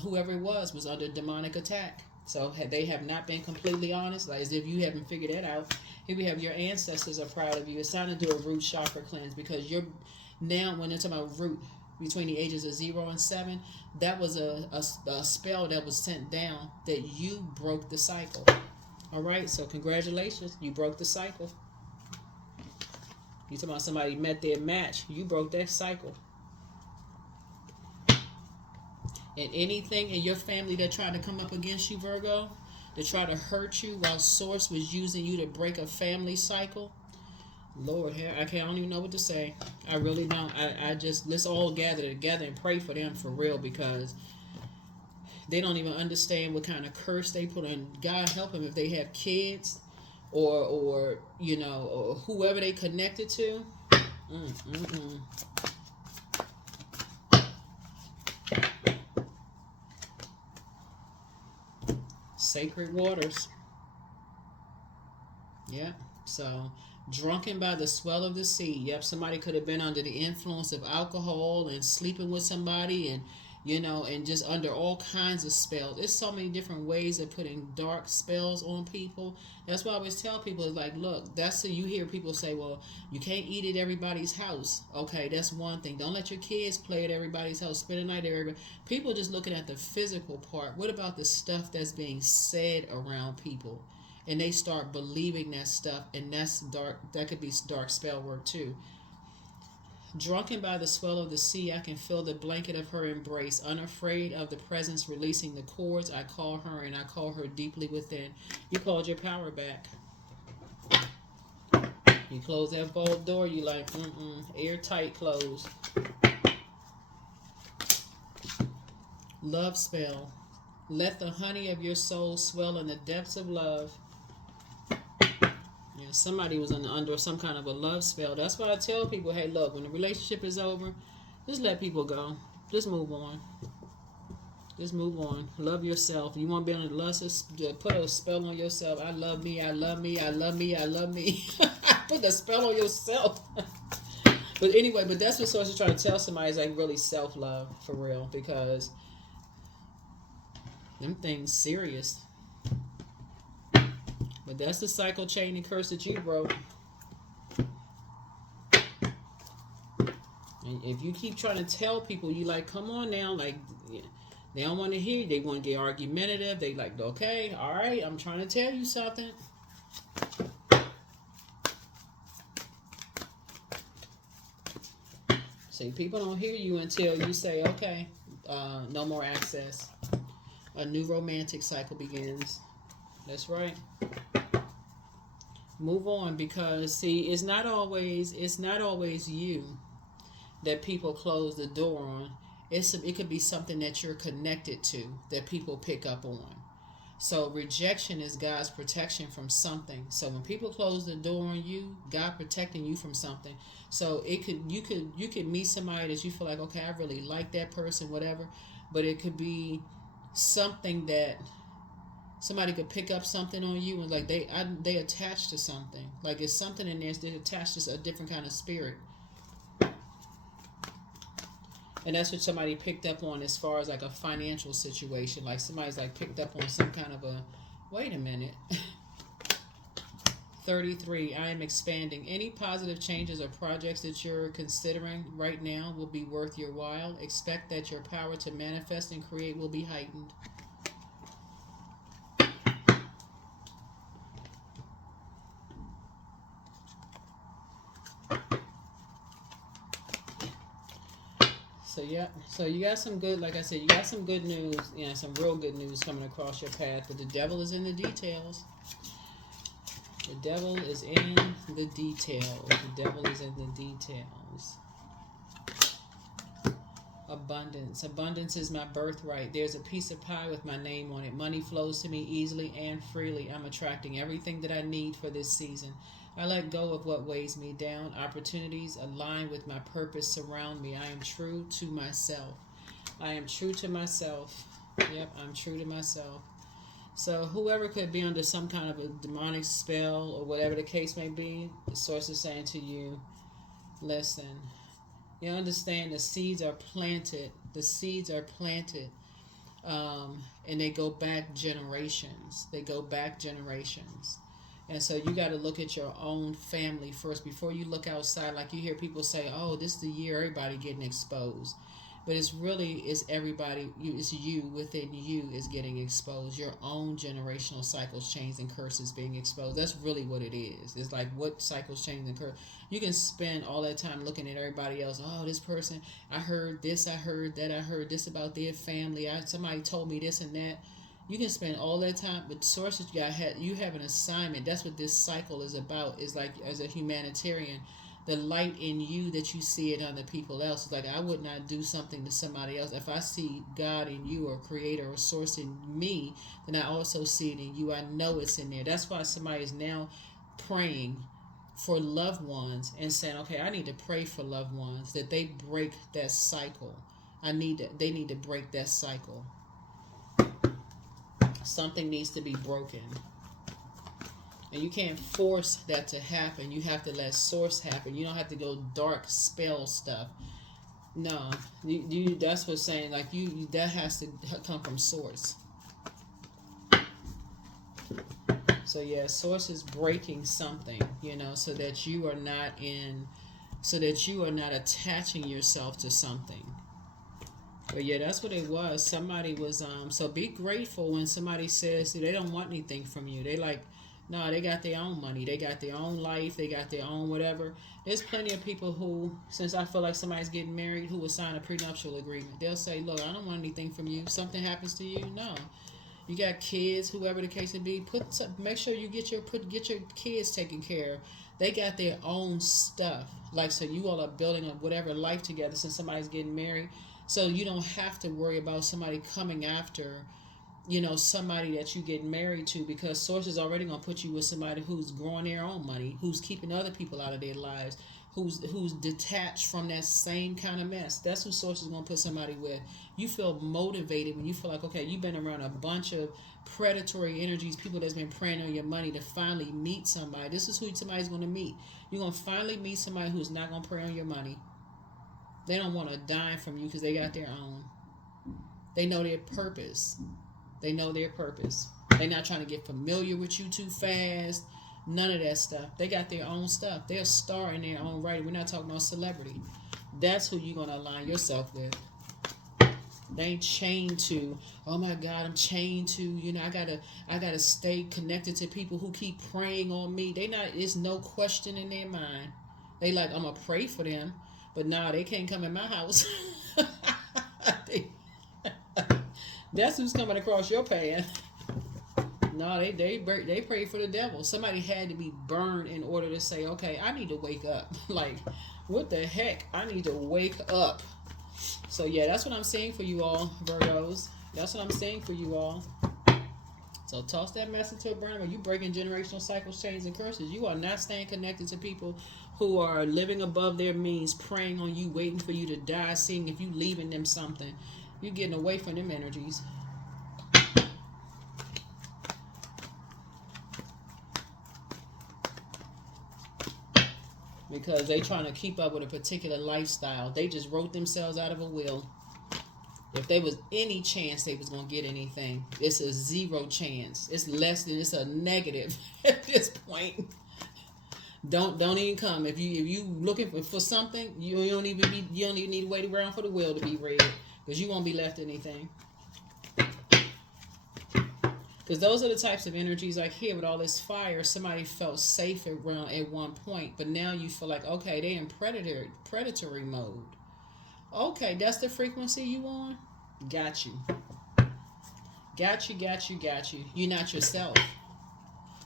whoever it was under demonic attack. So they have not been completely honest, like as if you haven't figured that out. Here we have your ancestors are proud of you. It's time to do a root chakra cleanse, because you're now, when it's about root, between the ages of 0 and 7, that was a spell that was sent down that you broke the cycle. All right, so congratulations, you broke the cycle. You talking about somebody met their match, you broke that cycle. And anything in your family that tried to come up against you, Virgo, to try to hurt you while Source was using you to break a family cycle, Lord, I don't even know what to say. I really don't. I just, let's all gather together and pray for them for real, because they don't even understand what kind of curse they put on. God help them if they have kids or you know, or whoever they connected to. Sacred waters. Yeah. So, drunken by the swell of the sea. Yep, somebody could have been under the influence of alcohol and sleeping with somebody, and you know, and just under all kinds of spells. There's so many different ways of putting dark spells on people. That's why I always tell people, it's like, look, that's, you hear people say, well, you can't eat at everybody's house. Okay, that's one thing. Don't let your kids play at everybody's house, spend the night at everybody. People just looking at the physical part. What about the stuff that's being said around people? And they start believing that stuff, and that's dark. That could be dark spell work too. Drunken by the swell of the sea, I can feel the blanket of her embrace. Unafraid of the presence releasing the cords, I call her, and I call her deeply within. You called your power back. You close that vault door, you like, airtight closed. Love spell. Let the honey of your soul swell in the depths of love. Yeah, somebody was under some kind of a love spell. That's why I tell people, hey, look, when the relationship is over, just let people go. Just move on. Just move on. Love yourself. You want to be on the lust, put a spell on yourself. I love me, I love me, I love me, I love me. Put the spell on yourself. But anyway, but that's what Source is trying to tell somebody, is like really self-love for real, because them things serious. But that's the cycle, chain, and curse that you broke. And if you keep trying to tell people, you like, come on now, like, they don't want to hear you. They want to get argumentative. They like, okay, all right, I'm trying to tell you something. See, people don't hear you until you say, okay, no more access. A new romantic cycle begins. That's right. Move on, because see, it's not always you that people close the door on. It could be something that you're connected to that people pick up on. So rejection is God's protection from something. So when people close the door on you, God protecting you from something. So you could meet somebody that you feel like, okay, I really like that person, whatever, but it could be something that somebody could pick up something on you, and like they attach to something. Like it's something in there that's attached to a different kind of spirit. And that's what somebody picked up on as far as like a financial situation. Like somebody's like picked up on some kind of a, wait a minute. 33, I am expanding. Any positive changes or projects that you're considering right now will be worth your while. Expect that your power to manifest and create will be heightened. So yeah, so you got some good, like I said, you got some good news, some real good news coming across your path. But the devil is in the details. The devil is in the details. The devil is in the details. Abundance. Abundance is my birthright. There's a piece of pie with my name on it. Money flows to me easily and freely. I'm attracting everything that I need for this season. I let go of what weighs me down. Opportunities align with my purpose surround me. I am true to myself. I am true to myself. Yep, I'm true to myself. So whoever could be under some kind of a demonic spell or whatever the case may be, the source is saying to you, listen, you understand the seeds are planted. The seeds are planted. And they go back generations. They go back generations. And so you got to look at your own family first before you look outside. Like you hear people say, "Oh, this is the year everybody getting exposed," but it's everybody. It's you within you is getting exposed. Your own generational cycles, chains, and curses being exposed. That's really what it is. It's like what cycles, chains, and curses. You can spend all that time looking at everybody else. Oh, this person, I heard this, I heard that, I heard this about their family. Somebody told me this and that. You can spend all that time, but sources you have an assignment. That's what this cycle is about. Is like as a humanitarian, the light in you that you see in other people else. It's like I would not do something to somebody else. If I see God in you or creator or source in me, then I also see it in you. I know it's in there. That's why somebody is now praying for loved ones and saying, okay, I need to pray for loved ones that they break that cycle. They need to break that cycle. Something needs to be broken. And you can't force that to happen. You have to let source happen. You don't have to go dark spell stuff. No, you that's what's saying. Like you that has to come from source. So yeah, source is breaking something, so that you are not attaching yourself to something. But yeah, that's what it was. Somebody was so be grateful when somebody says they don't want anything from you. They like, no, they got their own money. They got their own life. They got their own whatever. There's plenty of people who, since I feel like somebody's getting married, who will sign a prenuptial agreement. They'll say, look, I don't want anything from you. Something happens to you, no. You got kids, whoever the case may be. Make sure you get your kids taken care of. They got their own stuff. Like, so you all are building up whatever life together since somebody's getting married. So you don't have to worry about somebody coming after, somebody that you get married to, because source is already going to put you with somebody who's growing their own money, who's keeping other people out of their lives, who's detached from that same kind of mess. That's who source is going to put somebody with. You feel motivated when you feel like, okay, you've been around a bunch of predatory energies, people that's been preying on your money, to finally meet somebody. This is who somebody's going to meet. You're going to finally meet somebody who's not going to prey on your money. They don't want a dime from you because they got their own. They know their purpose. They're not trying to get familiar with you too fast. None of that stuff. They got their own stuff. They're a star in their own right. We're not talking about celebrity. That's who you're going to align yourself with. They ain't chained to, oh my God, I'm chained to, I gotta stay connected to people who keep praying on me. There's no question in their mind. They like, I'm going to pray for them. But nah, they can't come in my house. That's who's coming across your path. No, they pray for the devil. Somebody had to be burned in order to say, okay, I need to wake up. Like, what the heck? I need to wake up. So yeah, that's what I'm saying for you all, Virgos. That's what I'm saying for you all. So toss that mess into a burner. When you breaking generational cycles, chains, and curses, you are not staying connected to people who are living above their means, preying on you, waiting for you to die, seeing if you leaving them something. You're getting away from them energies. Because they trying to keep up with a particular lifestyle. They just wrote themselves out of a will. If there was any chance they was going to get anything, it's a zero chance. It's a negative at this point. Don't even come. If you looking for something, you don't even need to wait around for the will to be read, because you won't be left anything. Because those are the types of energies like here with all this fire. Somebody felt safe around at one point, but now you feel like, okay, they're in predatory mode. Okay, that's the frequency you on? Got you. Got you, got you, got you. You're not yourself.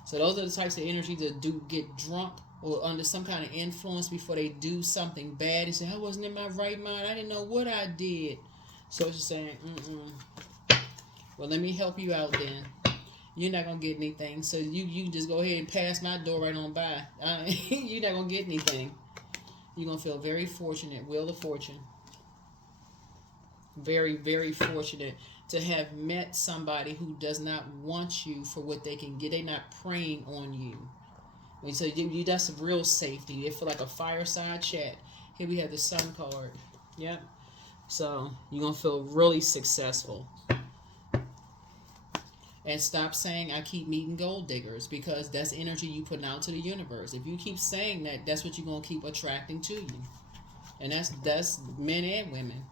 So those are the types of energies that do get drunk or under some kind of influence before they do something bad and say, I wasn't in my right mind. I didn't know what I did. So it's just saying, well, let me help you out then. You're not going to get anything. So you just go ahead and pass my door right on by. You're not going to get anything. You're going to feel very fortunate. Wheel of Fortune. Very, very fortunate to have met somebody who does not want you for what they can get. They're not preying on you. And so that's real safety. They feel like a fireside chat. Here we have the Sun card. Yep. So you're going to feel really successful. And stop saying, I keep meeting gold diggers, because that's energy you put out to the universe. If you keep saying that, that's what you're going to keep attracting to you. And that's men and women.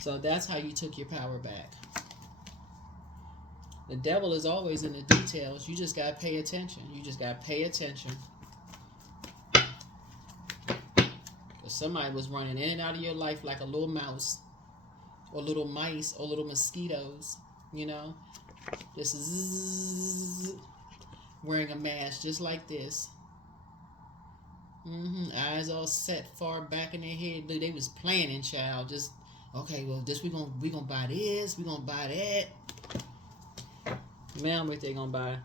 So that's how you took your power back. The devil is always in the details. You just got to pay attention. You just got to pay attention. Because somebody was running in and out of your life like a little mouse, or little mice, or little mosquitoes, you know. Just zzz, wearing a mask just like this. Eyes all set far back in their head. They was planning, child. Just, okay, well, this we gonna buy this, we gonna buy that. Man, what they gonna buy?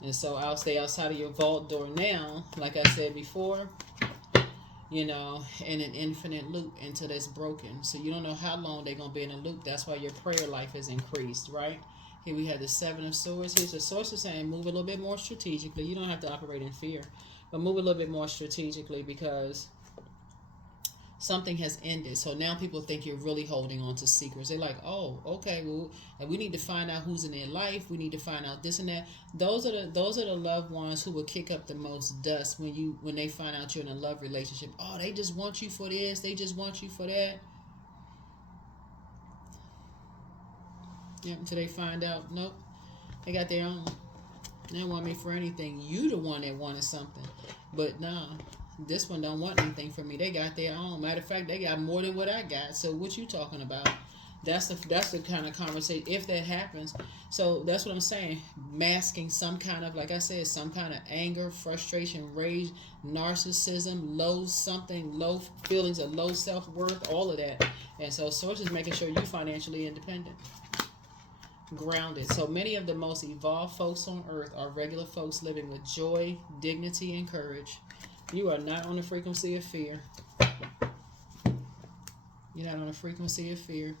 And so I'll stay outside of your vault door now, like I said before, you know, in an infinite loop until it's broken. So you don't know how long they're gonna be in a loop. That's why your prayer life has increased, right? Here we have the Seven of Swords. Here's the Source is saying move a little bit more strategically. You don't have to operate in fear, but move a little bit more strategically, because something has ended. So now people think you're really holding on to secrets. They're like, oh, okay, well, and we need to find out who's in their life. We need to find out this and that. Those are the loved ones who will kick up the most dust when they find out you're in a love relationship. Oh, they just want you for this. They just want you for that. Yeah, until they find out, nope, they got their own. They don't want me for anything. You the one that wanted something, but nah. This one don't want anything from me. They got their own. Matter of fact, they got more than what I got. So what you talking about? That's the kind of conversation, if that happens. So that's what I'm saying. Masking some kind of, like I said, some kind of anger, frustration, rage, narcissism, low feelings of low self-worth, all of that. And so Source is making sure you're financially independent. Grounded. So many of the most evolved folks on earth are regular folks living with joy, dignity, and courage. You are not on the frequency of fear. You're not on the frequency of fear.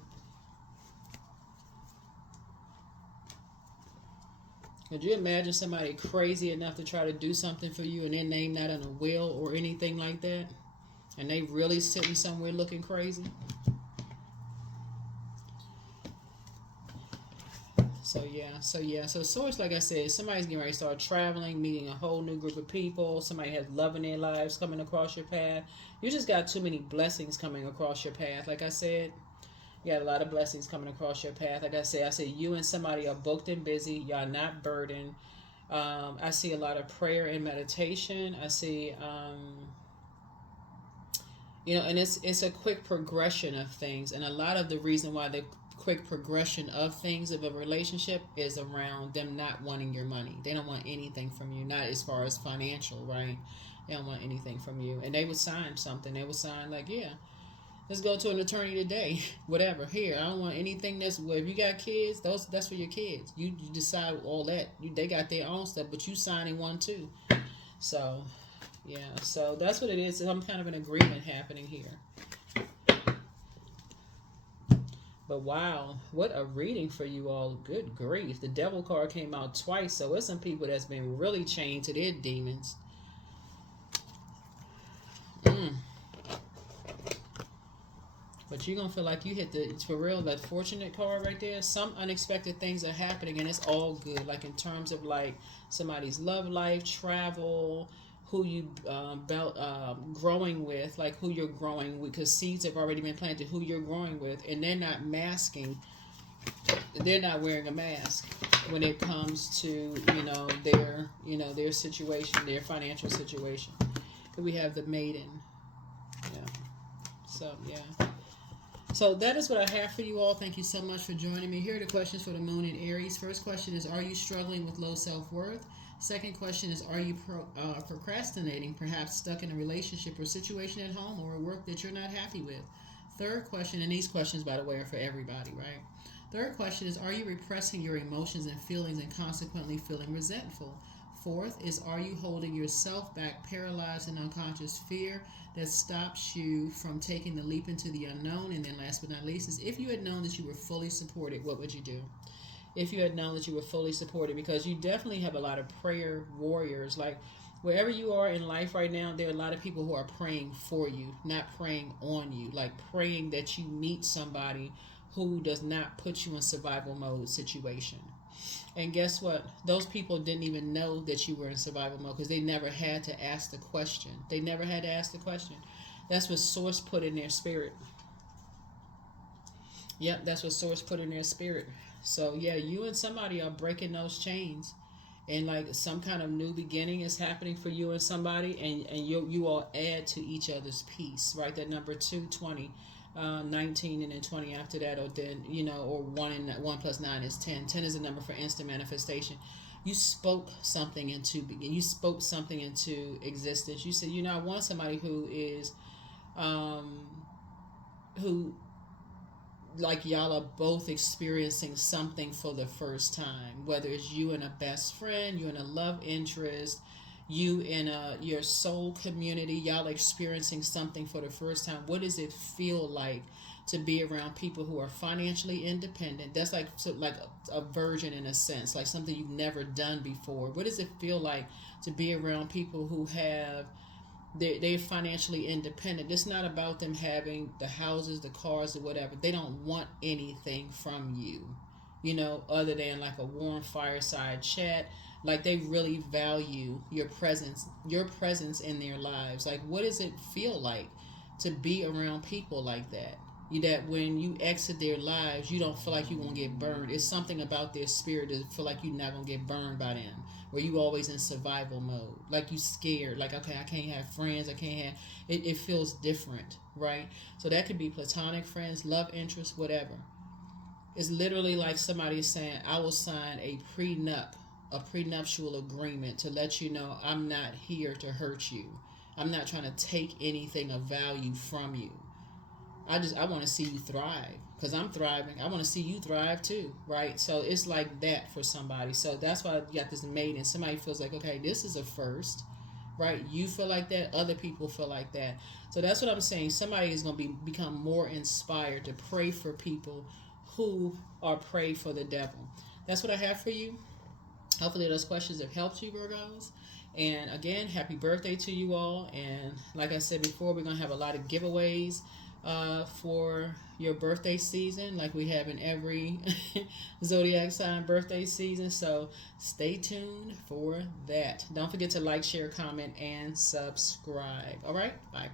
Could you imagine somebody crazy enough to try to do something for you and their name not in a will or anything like that? And they really sitting somewhere looking crazy? So Source, like I said, somebody's getting ready to start traveling, meeting a whole new group of people. Somebody has love in their lives coming across your path. You just got too many blessings coming across your path. Like I said, you got a lot of blessings coming across your path. Like I said, you and somebody are booked and busy. Y'all not burdened. I see a lot of prayer and meditation. I see, and it's a quick progression of things. And a lot of the reason why the quick progression of things of a relationship is around them not wanting your money. They don't want anything from you, not as far as financial, right? They don't want anything from you. And they would sign something. They would sign like, yeah, let's go to an attorney today. Whatever. Here, I don't want anything if you got kids, that's for your kids. You decide all that. They got their own stuff, but you signing one too. So, yeah. So that's what it is. Some kind of an agreement happening here. But wow, what a reading for you all. Good grief. The devil card came out twice, so it's some people that's been really chained to their demons. But you're going to feel like you hit it's for real, that fortunate card right there. Some unexpected things are happening, and it's all good. Like in terms of like somebody's love life, travel, who you growing with, like who you're growing with, because seeds have already been planted, who you're growing with, and they're not masking, they're not wearing a mask. when it comes to their situation, their financial situation. And we have the maiden. Yeah. So yeah. So that is what I have for you all. Thank you so much for joining me. Here are the questions for the moon in Aries. First question is, are you struggling with low self-worth? Second question is, are you procrastinating, perhaps stuck in a relationship or situation at home or a work that you're not happy with? Third question, and these questions, by the way, are for everybody, right? Third question is, are you repressing your emotions and feelings and consequently feeling resentful? Fourth is, are you holding yourself back, paralyzed in unconscious fear that stops you from taking the leap into the unknown? And then last but not least is, if you had known that you were fully supported, what would you do? If you had known that you were fully supported, because you definitely have a lot of prayer warriors. Like wherever you are in life right now, there are a lot of people who are praying for you, not praying on you, like praying that you meet somebody who does not put you in survival mode situation. And guess what? Those people didn't even know that you were in survival mode because they never had to ask the question. They never had to ask the question. That's what Source put in their spirit. Yep, that's what Source put in their spirit. So yeah, you and somebody are breaking those chains, and like some kind of new beginning is happening for you and somebody, and you all add to each other's peace, right? That number 220, 19, and then 20 after that, or then or 1 plus 9 is 10. 10 is a number for instant manifestation. You spoke something into existence. You said, I want somebody who is who like y'all are both experiencing something for the first time, whether it's you and a best friend, you and a love interest, you and your soul community, y'all experiencing something for the first time. What does it feel like to be around people who are financially independent? That's like a version in a sense, like something you've never done before. What does it feel like to be around people who have they're financially independent? It's not about them having the houses, the cars, or whatever. They don't want anything from you, other than like a warm fireside chat. Like they really value your presence in their lives. Like, what does it feel like to be around people like that? That when you exit their lives, you don't feel like you're going to get burned. It's something about their spirit that feel like you're not going to get burned by them. Where you always in survival mode. Like you scared. Like, okay, I can't have friends. I can't have... It feels different, right? So that could be platonic friends, love interest, whatever. It's literally like somebody is saying, I will sign a prenuptial agreement to let you know I'm not here to hurt you. I'm not trying to take anything of value from you. I want to see you thrive because I'm thriving. I want to see you thrive too, right? So it's like that for somebody. So that's why you got this maiden. Somebody feels like, okay, this is a first, right? You feel like that. Other people feel like that. So that's what I'm saying. Somebody is going to become more inspired to pray for people who are prayed for the devil. That's what I have for you. Hopefully those questions have helped you, Virgos. And again, happy birthday to you all. And like I said before, we're going to have a lot of giveaways for your birthday season, like we have in every Zodiac sign birthday season. So stay tuned for that. Don't forget to like, share, comment, and subscribe. All right, bye.